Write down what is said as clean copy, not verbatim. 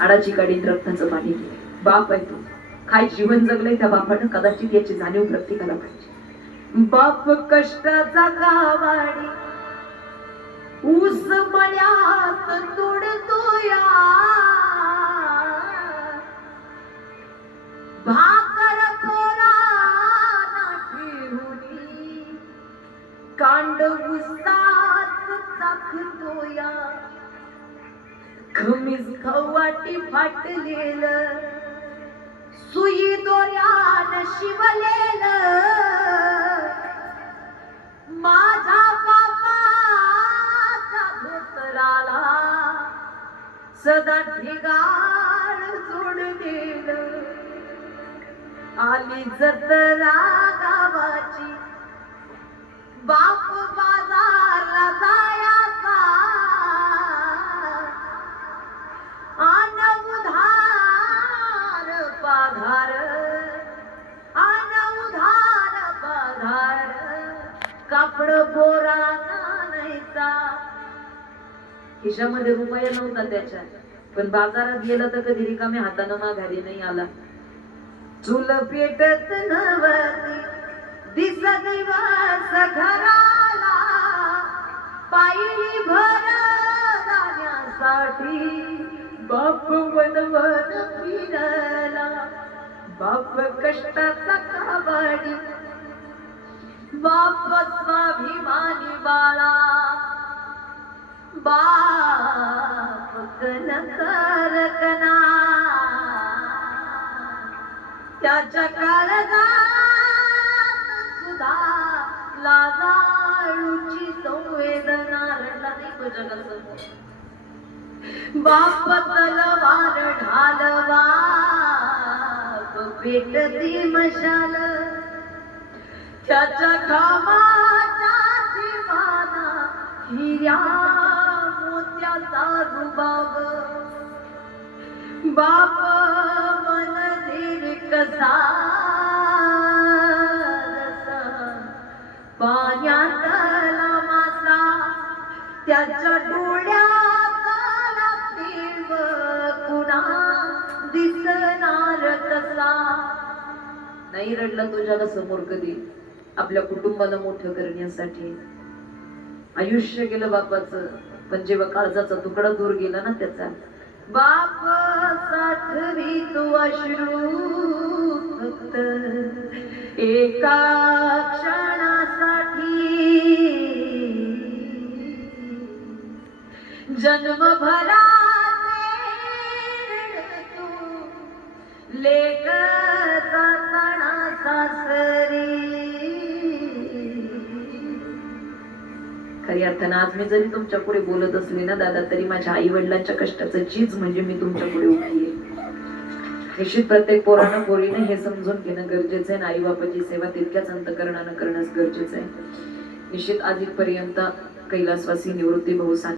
आडाची काढीन रक्ताचं पाणी बाप आहे तो काय जीवन जगलंय त्या बापानं कदाचित याची जाणीव प्रत्येकाला पाहिजे। बाप कष्टाचा कावाडी ऊस मळ्यात तोडतोया भाकर पोरांना ठेवणी कांड ऊसात चाखतोया खमीज खवाटी फाटलेलं सुई दोऱ्यानं शिवलेलं माझा बापाचा धोतराला सदा ठिगाळ जोडलेलं आली जत्रा गावाची बाप बाजारला जायाचा आन उधार पगार आन उधार पगार कापड बोरा नाहीचा खिशामध्ये रुपया नव्हता त्याच्या पण बाजारात गेला तर कधी रिकाम्या हातानं माघारी नाही आला। चूल पेटत नवती दिस दिवस घराला पायरी भर जाण्यासाठी बाप वनवन फिरला बाप कष्टाचा कावाडी बाप स्वाभिमानी बाळा बाप कनकरकना त्याच्या काळजात सुद्धा लाजाळूची संवेदना रडला नाही तो जगाचा बाप तलवार ढालवा पेटती मशाल त्याच्या घामाच्या जीवाना हिऱ्या मोत्याचा रुबाब बाप मन धीर कसा पाण्यातला मासा त्याच्या डोळ्यात देव कुणा दिसणार कसा नाही रडला तो जगा समोर कधी आपल्या कुटुंबाला मोठं करण्यासाठी आयुष्य गेलं बापाचं पण जेव्हा काळजाचा तुकडा दूर गेला ना त्याचा बाप साठवी तू अश्रू फक्त एका क्षणासाठी जन्मभराचे तू लेक जाताना सासरी खरी अर्थानं आज मी जरी तुमच्या पुढे बोलत असले ना दादा तरी माझ्या आई वडिलांच्या कष्टाचं चीज म्हणजे मी तुमच्या पुढे उभी आहे। निश्चित प्रत्येक पोरानं पोरीनं हे समजून घेणं गरजेचं आहे। आई बापाची सेवा तितक्याच अंतकरणानं करणं गरजेचं आहे। निश्चित आज इथपर्यंत कैलासवासी निवृत्ती भाऊ